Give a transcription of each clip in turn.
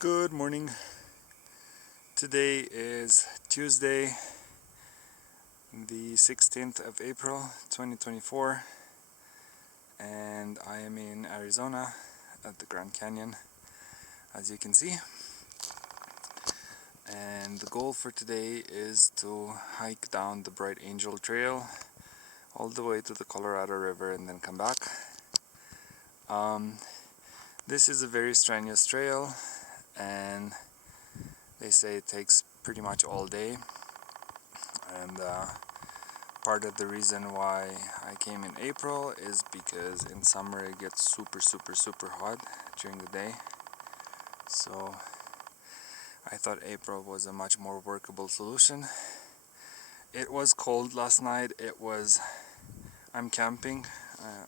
Good morning. Today is Tuesday, the 16th of April 2024, and I am in Arizona at the Grand Canyon, as you can see. And the goal for today is to hike down the Bright Angel Trail all the way to the Colorado River and then come back. This is a very strenuous trail, and they say it takes pretty much all day. And part of the reason why I came in April is because in summer it gets super hot during the day. So I thought April was a much more workable solution. It was cold last night. I'm camping.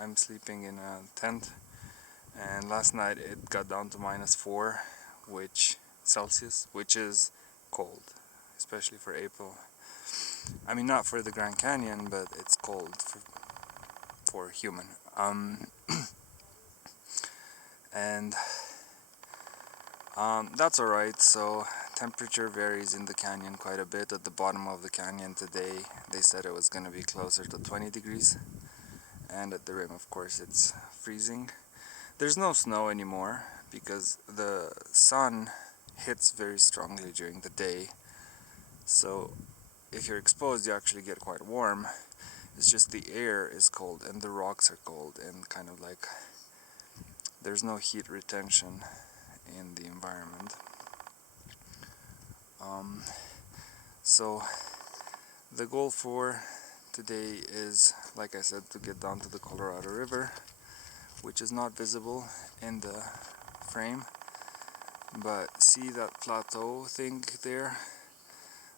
I'm sleeping in a tent, and last night it got down to -4 Celsius, which is cold, especially for April. I mean, not for the Grand Canyon, but it's cold for human. And that's alright. So temperature varies in the canyon quite a bit. At the bottom of the canyon today, they said it was going to be closer to 20 degrees, and at the rim, of course, it's freezing. There's no snow anymore because the sun hits very strongly during the day, so if you're exposed you actually get quite warm. It's just the air is cold and the rocks are cold, and kind of like there's no heat retention in the environment. So the goal for today is, like I said, to get down to the Colorado River, which is not visible in the frame, but see that plateau thing there?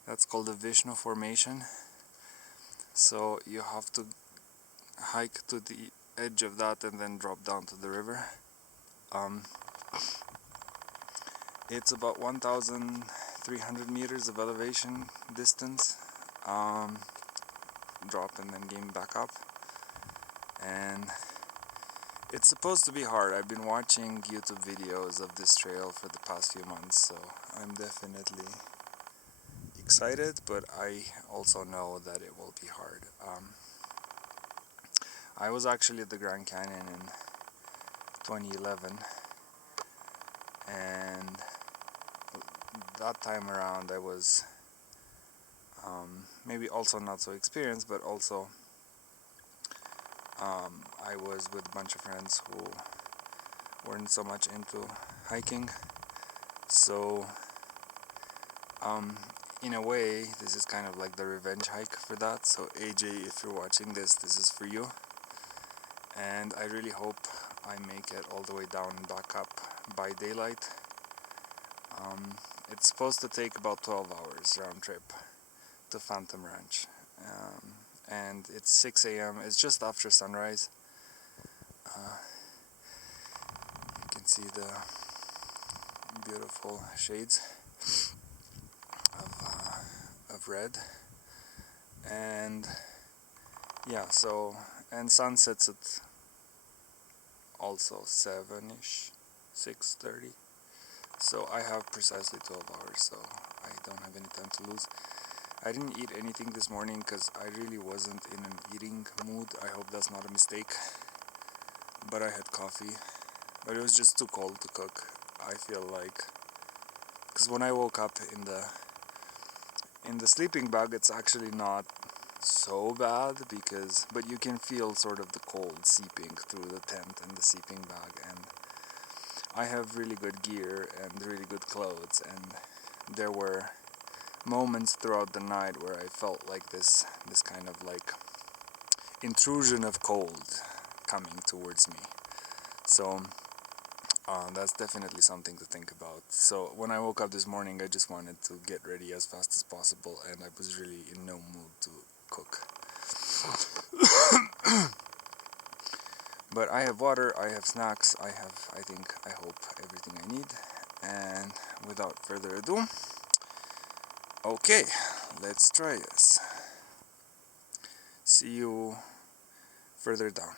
That's called the Vishnu Formation. So you have to hike to the edge of that and then drop down to the river. It's about 1,300 meters of elevation distance, drop and then gain back up, and it's supposed to be hard. I've been watching YouTube videos of this trail for the past few months, so I'm definitely excited, but I also know that it will be hard. I was actually at the Grand Canyon in 2011, and that time around I was maybe also not so experienced, but also I was with a bunch of friends who weren't so much into hiking. So in a way this is kind of like the revenge hike for that. So AJ, if you're watching this is for you, and I really hope I make it all the way down and back up by daylight. It's supposed to take about 12 hours round trip to Phantom Ranch, and it's 6 a.m. It's just after sunrise. You can see the beautiful shades of red, and yeah, so, and sun sets at also 7ish, 6:30. So I have precisely 12 hours, so I don't have any time to lose. I didn't eat anything this morning because I really wasn't in an eating mood. I hope that's not a mistake. But I had coffee, but it was just too cold to cook, I feel like. Because when I woke up in the sleeping bag, it's actually not so bad, but you can feel sort of the cold seeping through the tent and the sleeping bag. And I have really good gear and really good clothes, and there were moments throughout the night where I felt like this kind of like intrusion of cold coming towards me. So that's definitely something to think about. So when I woke up this morning, I just wanted to get ready as fast as possible, and I was really in no mood to cook. But I have water, I have snacks, I hope everything I need. And without further ado, okay, let's try this. See you further down.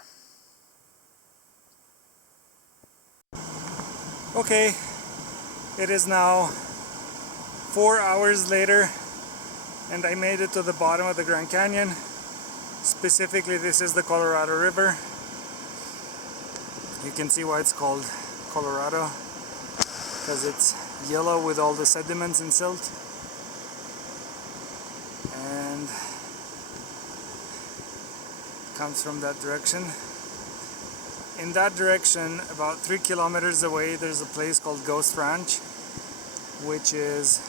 Okay, It is now 4 hours later and I made it to the bottom of the Grand Canyon. Specifically, this is the Colorado River. You can see why it's called Colorado, because it's yellow with all the sediments and silt. And it comes from that direction. In that direction, about 3 kilometers away, there's a place called Ghost Ranch, which is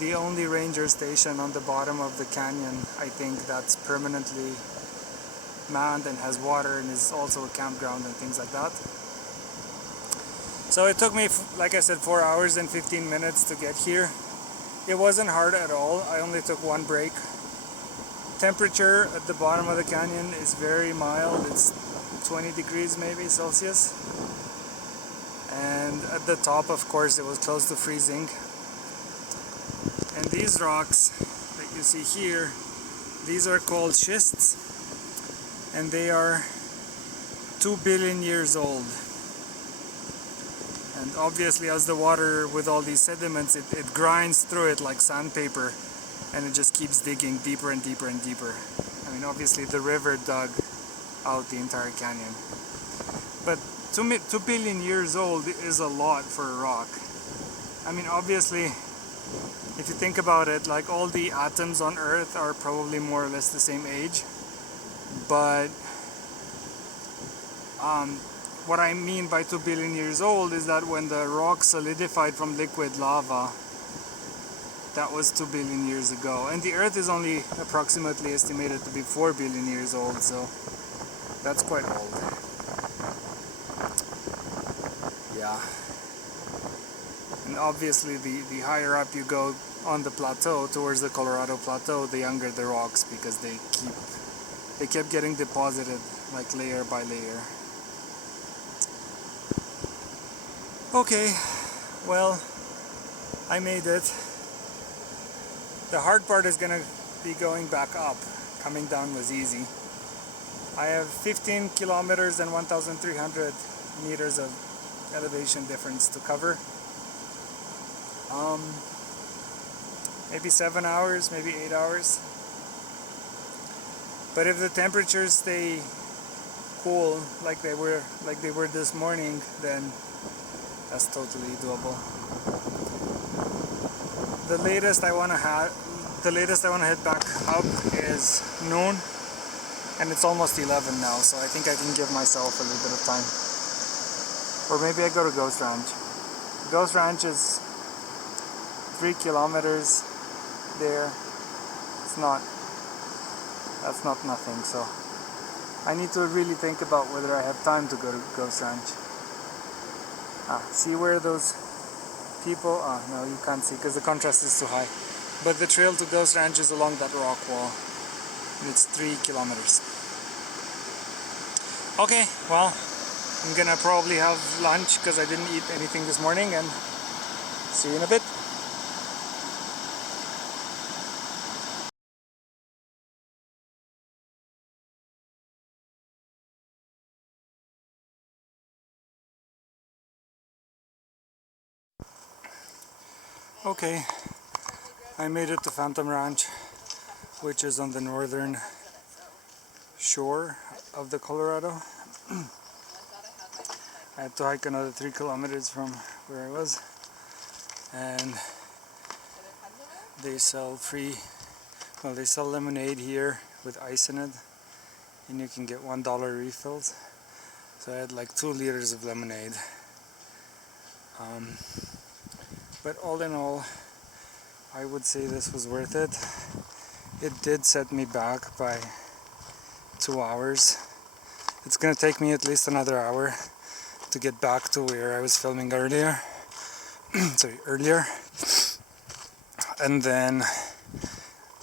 the only ranger station on the bottom of the canyon, I think, that's permanently manned and has water and is also a campground and things like that. So it took me, like I said, 4 hours and 15 minutes to get here. It wasn't hard at all. I only took one break. Temperature at the bottom of the canyon is very mild. It's 20 degrees maybe Celsius. And at the top, of course, it was close to freezing. And these rocks that you see here, these are called schists, and they are 2 billion years old. And obviously, as the water with all these sediments, it grinds through it like sandpaper, and it just keeps digging deeper and deeper and deeper. I mean, obviously the river dug out the entire canyon. But 2 billion years old is a lot for a rock. I mean, obviously, if you think about it, like all the atoms on Earth are probably more or less the same age. But what I mean by 2 billion years old is that when the rock solidified from liquid lava, that was 2 billion years ago. And the Earth is only approximately estimated to be 4 billion years old, so that's quite old. Yeah. And obviously the higher up you go on the plateau, towards the Colorado Plateau, the younger the rocks, because they kept getting deposited like layer by layer. Okay, well, I made it. The hard part is gonna be going back up. Coming down was easy. I have 15 kilometers and 1,300 meters of elevation difference to cover. Maybe 7 hours, maybe 8 hours. But if the temperatures stay cool like they were this morning, then that's totally doable. The latest I want to head back up is noon, and it's almost 11 now, so I think I can give myself a little bit of time. Or maybe I go to Ghost Ranch. Ghost Ranch is 3 kilometers there. That's not nothing, so I need to really think about whether I have time to go to Ghost Ranch. See where those people, no, you can't see because the contrast is too high, but the trail to Ghost Ranch is along that rock wall, and it's 3 kilometers. Okay, well, I'm gonna probably have lunch because I didn't eat anything this morning, and see you in a bit. Okay, I made it to Phantom Ranch, which is on the northern shore of the Colorado. I had to hike another 3 kilometers from where I was, and they sell lemonade here with ice in it, and you can get $1 refills. So I had like 2 liters of lemonade. But all in all, I would say this was worth it. It did set me back by 2 hours. It's gonna take me at least another hour to get back to where I was filming earlier. earlier. And then,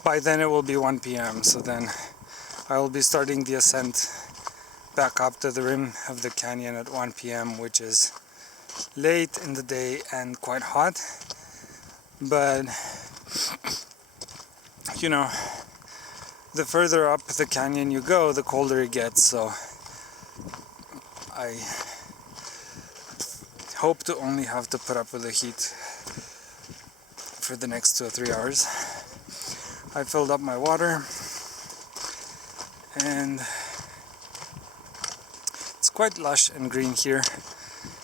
by then it will be 1 p.m. So then I will be starting the ascent back up to the rim of the canyon at 1 p.m., which is late in the day and quite hot. But you know, the further up the canyon you go, the colder it gets, so hope to only have to put up with the heat for the next 2 or 3 hours. I filled up my water, and it's quite lush and green here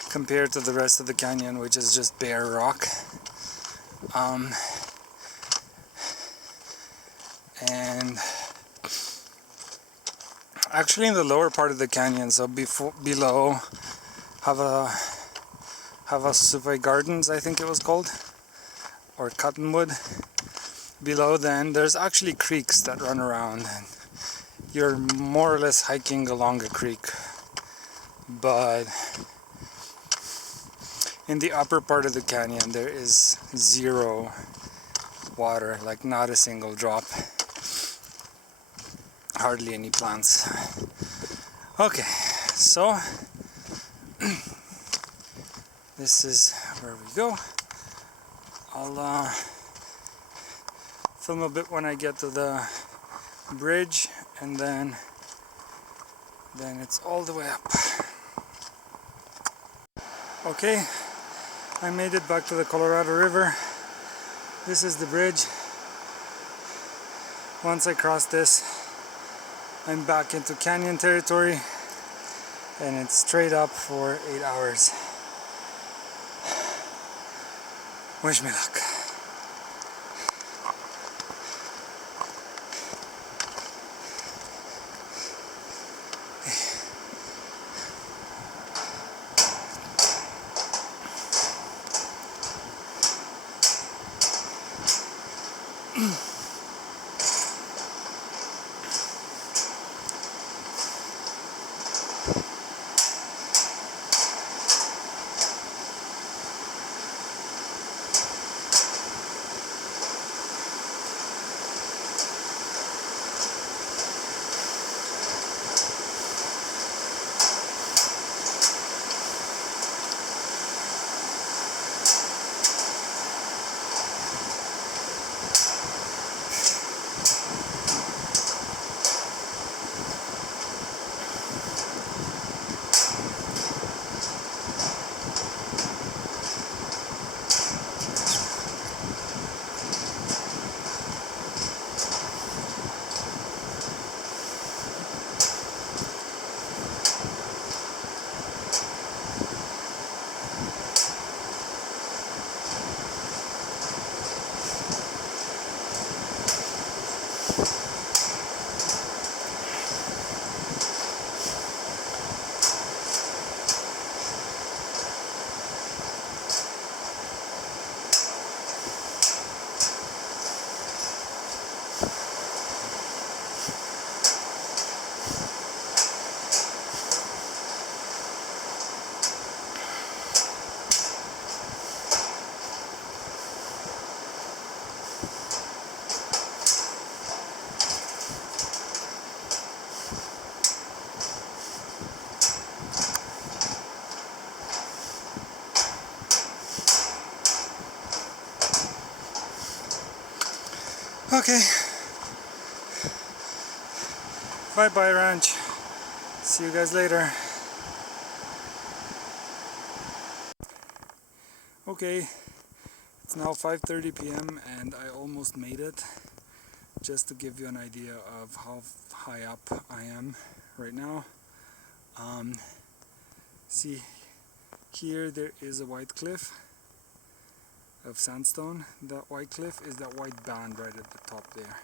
compared to the rest of the canyon, which is just bare rock. And actually in the lower part of the canyon, so below Havasupai Gardens, I think it was called, or Cottonwood. Below then there's actually creeks that run around, and you're more or less hiking along a creek. But in the upper part of the canyon there is zero water, like not a single drop, hardly any plants. Okay, so this is where we go. I'll film a bit when I get to the bridge, and then it's all the way up. Okay, I made it back to the Colorado River. This is the bridge. Once I cross this, I'm back into canyon territory, and it's straight up for 8 hours. Wish me luck. Okay, bye bye ranch, see you guys later. Okay, it's now 5:30 p.m. and I almost made it. Just to give you an idea of how high up I am right now. See, here there is a white cliff of sandstone. That white cliff is that white band right at the top there.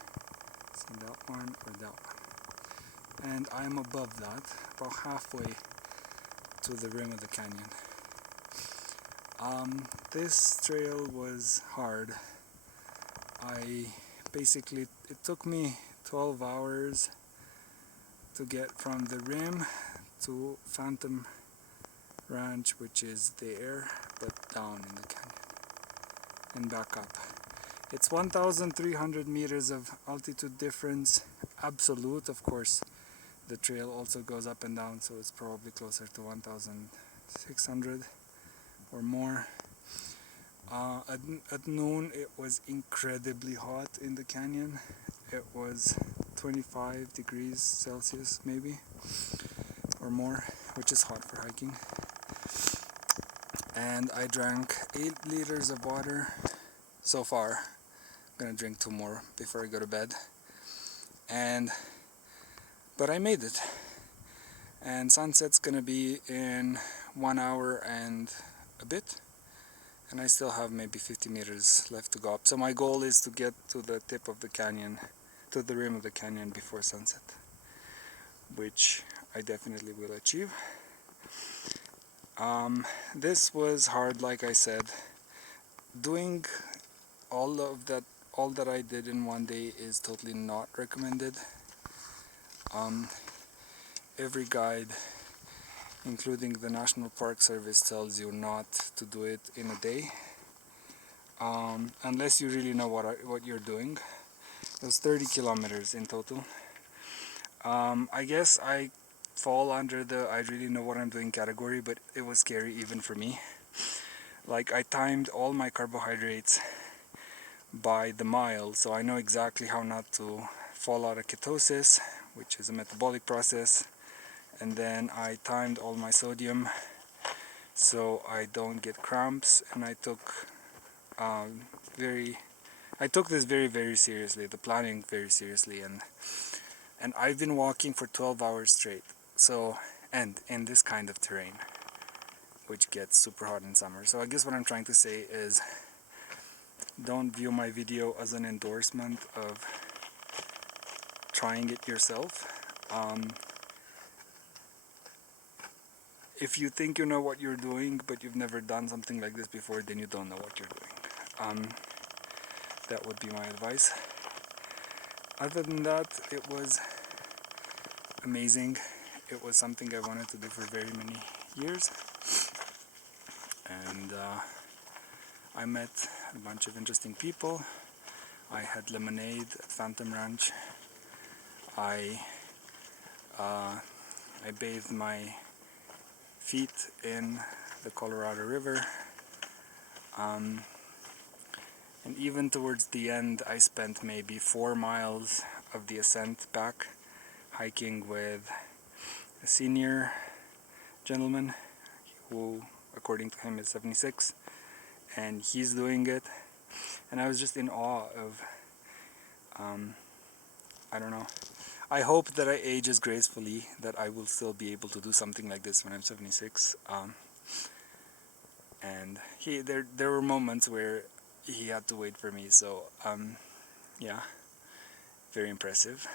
See that one or that one? And I'm above that, about halfway to the rim of the canyon. This trail was hard. It took me 12 hours to get from the rim to Phantom Ranch, which is there, but down in the canyon and back up. It's 1,300 meters of altitude difference, absolute. Of course, the trail also goes up and down, so it's probably closer to 1,600 or more. At noon it was incredibly hot in the canyon. It was 25 degrees Celsius maybe or more, which is hot for hiking. and I drank 8 liters of water so far. I'm gonna drink 2 more before I go to bed. But I made it, and sunset's gonna be in 1 hour and a bit, and I still have maybe 50 meters left to go up. So my goal is to get to the tip of the canyon, to the rim of the canyon before sunset, which I definitely will achieve. This was hard, like I said. Doing all that I did in one day is totally not recommended. Every guide, including the National Park Service, tells you not to do it in a day, unless you really know what you're doing. It was 30 kilometers in total. I guess I fall under the I really know what I'm doing category, but it was scary even for me. Like, I timed all my carbohydrates by the mile, so I know exactly how not to fall out of ketosis, which is a metabolic process. And then I timed all my sodium so I don't get cramps, and I took this very seriously, the planning very seriously, and I've been walking for 12 hours straight. So, and in this kind of terrain, which gets super hot in summer. So I guess what I'm trying to say is, don't view my video as an endorsement of trying it yourself. If you think you know what you're doing, but you've never done something like this before, then you don't know what you're doing. That would be my advice. Other than that, it was amazing. It was something I wanted to do for very many years. And I met a bunch of interesting people. I had lemonade at Phantom Ranch. I bathed my feet in the Colorado River. And even towards the end, I spent maybe 4 miles of the ascent back hiking with a senior gentleman who, according to him, is 76, and he's doing it. And I was just in awe of, I don't know. I hope that I age as gracefully, that I will still be able to do something like this when I'm 76. And there were moments where he had to wait for me, so yeah, very impressive.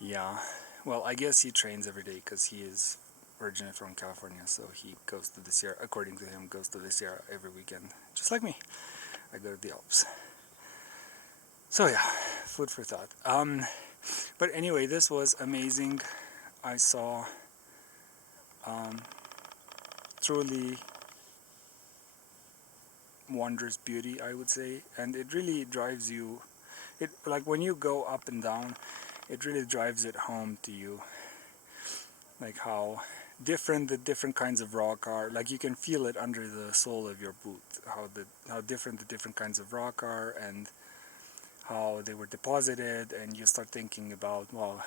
Yeah, well, I guess he trains every day because he is originally from California, so he goes to the Sierra, according to him, goes to the Sierra every weekend, just like me. I go to the Alps. So yeah, food for thought. But anyway, this was amazing. I saw truly wondrous beauty, I would say, and it really drives you, like when you go up and down, it really drives it home to you, like how different the different kinds of rock are. Like, you can feel it under the sole of your boot, how different the different kinds of rock are, and how they were deposited. And you start thinking about, well,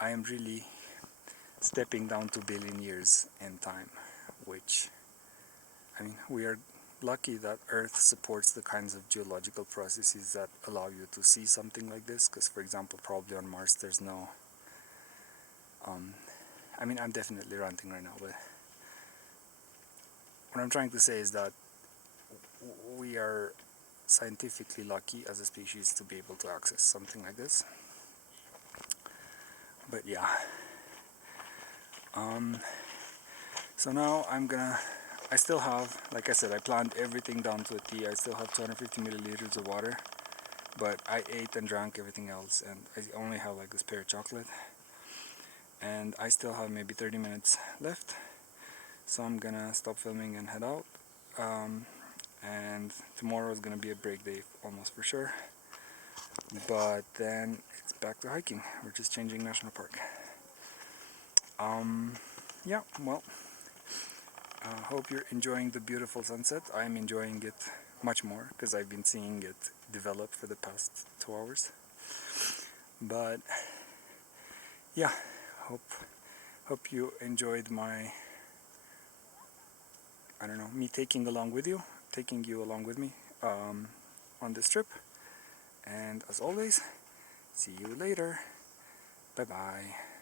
I am really stepping down 2 billion years in time, which, I mean, we are lucky that Earth supports the kinds of geological processes that allow you to see something like this, because, for example, probably on Mars there's no, I mean, I'm definitely ranting right now, but what I'm trying to say is that we are scientifically lucky as a species to be able to access something like this. But yeah, so now I still have, like I said, I planned everything down to a T. I still have 250 milliliters of water, but I ate and drank everything else, and I only have like this spare chocolate, and I still have maybe 30 minutes left, so I'm gonna stop filming and head out. And tomorrow is gonna be a break day almost for sure, but then it's back to hiking. We're just changing national park. Yeah, well, hope you're enjoying the beautiful sunset. I'm enjoying it much more because I've been seeing it develop for the past 2 hours. But yeah, hope you enjoyed my I don't know, me taking you along with me on this trip. And as always, see you later. Bye bye.